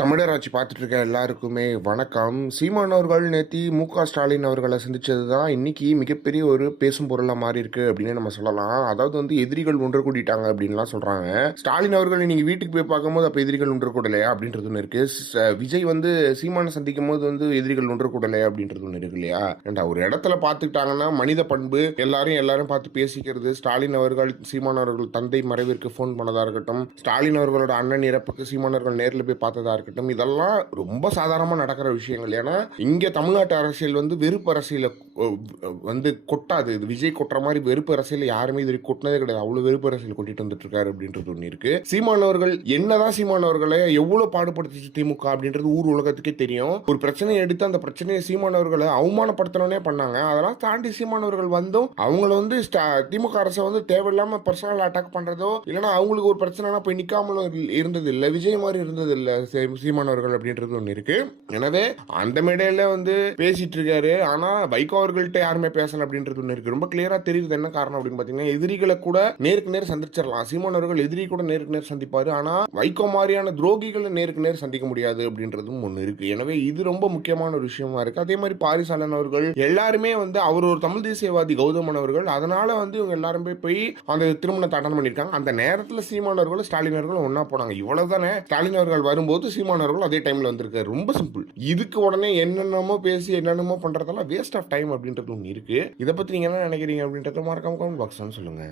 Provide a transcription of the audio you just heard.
தமிழர் ஆட்சி பார்த்துட்டு இருக்க எல்லாருக்குமே வணக்கம். சீமான் அவர்கள் நேத்தி ஸ்டாலின் அவர்களை சந்திச்சது தான் இன்னைக்கு மிகப்பெரிய ஒரு பேசும் பொருளாக மாறி இருக்கு அப்படின்னு நம்ம சொல்லலாம். அதாவது எதிரிகள் ஒன்று கூட்டிட்டாங்க அப்படின்லாம் சொல்றாங்க. ஸ்டாலின் அவர்கள் நீங்க வீட்டுக்கு போய் பார்க்கும்போது அப்ப எதிரிகள் ஒன்று கூடலையா அப்படின்றது ஒன்று இருக்கு. விஜய் சீமானை சந்திக்கும் போது எதிரிகள் ஒன்று கூடலையா அப்படின்றது ஒன்று இருக்கு இல்லையா? ஒரு இடத்துல பார்த்துக்கிட்டாங்கன்னா மனித பண்பு எல்லாரும் பார்த்து பேசிக்கிறது. ஸ்டாலின் அவர்கள் சீமான் அவர்கள் தந்தை மறைவிற்கு போன் பண்ணதா இருக்கட்டும், ஸ்டாலின் அவர்களோட அண்ணன் இறப்புக்கு சீமான் அவர்கள் நேரில் போய் பார்த்ததா இருக்கட்டும், இதெல்லாம் ரொம்ப சாதாரணமா நடக்கிற விஷயங்கள். ஏன்னா இங்க தமிழ்நாட்டு அரசியல் வெறுப்பு அரசியல கொட்டாது. இது விஜய் கொட்டுற மாதிரி வெறுப்பு அரசியல் யாருமே இது கொட்டினதே கிடையாது. அவ்வளவு வெறுப்பு அரசியல் கொட்டிட்டு வந்துட்டு இருக்காரு அப்படின்றது ஒண்ணு இருக்கு. சீமான் அவர்கள் என்னதான் சீமான் அவர்களை எவ்வளவு பாடுபடுத்துச்சு திமுக அப்படின்றது ஊர் உலகத்துக்கே தெரியும். ஒரு பிரச்சனையை எடுத்து அந்த பிரச்சனையை சீமான் அவர்களை அவமானப்படுத்தணும்னே பண்ணாங்க. அதெல்லாம் தாண்டி சீமான் அவர்கள் அவங்கள திமுக அரசை தேவையில்லாம பர்சனல் அட்டாக் பண்றதோ இல்லைன்னா அவங்களுக்கு ஒரு பிரச்சனைனா போய் நிக்காமலும் இருந்தது இல்லை. விஜய் மாதிரி இருந்தது இல்லை சீமானவர்கள் அப்படின்றது ஒண்ணு இருக்கு. எனவே அந்த மேடையில பேசிட்டு இருக்காரு. ஆனா வைகோ அவர்கள்ட்ட யாருமே பேசல அப்படின்றது ஒண்ணு இருக்கு. ரொம்ப கிளியரா தெரியுது என்ன காரணம் அப்படின்னு பாத்தீங்கன்னா, எதிரிகளை கூட நேருக்கு நேர் சந்திச்சிடலாம். சீமான் அவர்கள் எதிரி கூட நேருக்கு நேர் சந்திப்பாரு. ஆனா வைகோ மாதிரியான துரோகிகளை நேருக்கு நேர் சந்திக்க முடியாது அப்படின்றதும் ஒண்ணு இருக்கு. எனவே இது ரொம்ப முக்கியமான ஒரு விஷயமா இருக்கு. அதே மாதிரி பாரிசாலன் அவர்கள் எல்லாருமே அவர் ஒரு தமிழ் தேசியவாதி கௌதமன் அவர்கள். அதனால இவங்க எல்லாருமே போய் அந்த திருமணத்தை அட்டன் பண்ணிருக்காங்க. அந்த நேரத்தில் சீமான் அவர்களும் ஸ்டாலின் அவர்களும் ஒன்னா போனாங்க. இவ்வளவுதானே. ஸ்டாலின் அவர்கள் வரும்போது சீமான் அவர்கள் அதே டைம்ல வந்திருக்காரு. ரொம்ப சிம்பிள். இதுக்கு உடனே என்னென்னமோ பேசி என்னென்னமோ பண்றதெல்லாம் வேஸ்ட் ஆஃப் டைம் அப்படின்றது ஒன்று இருக்கு. இதை பத்தி நீங்க என்ன நினைக்கிறீங்க அப்படின்றத மறக்காம கமெண்ட் பாக்ஸ்ல சொல்லுங்க.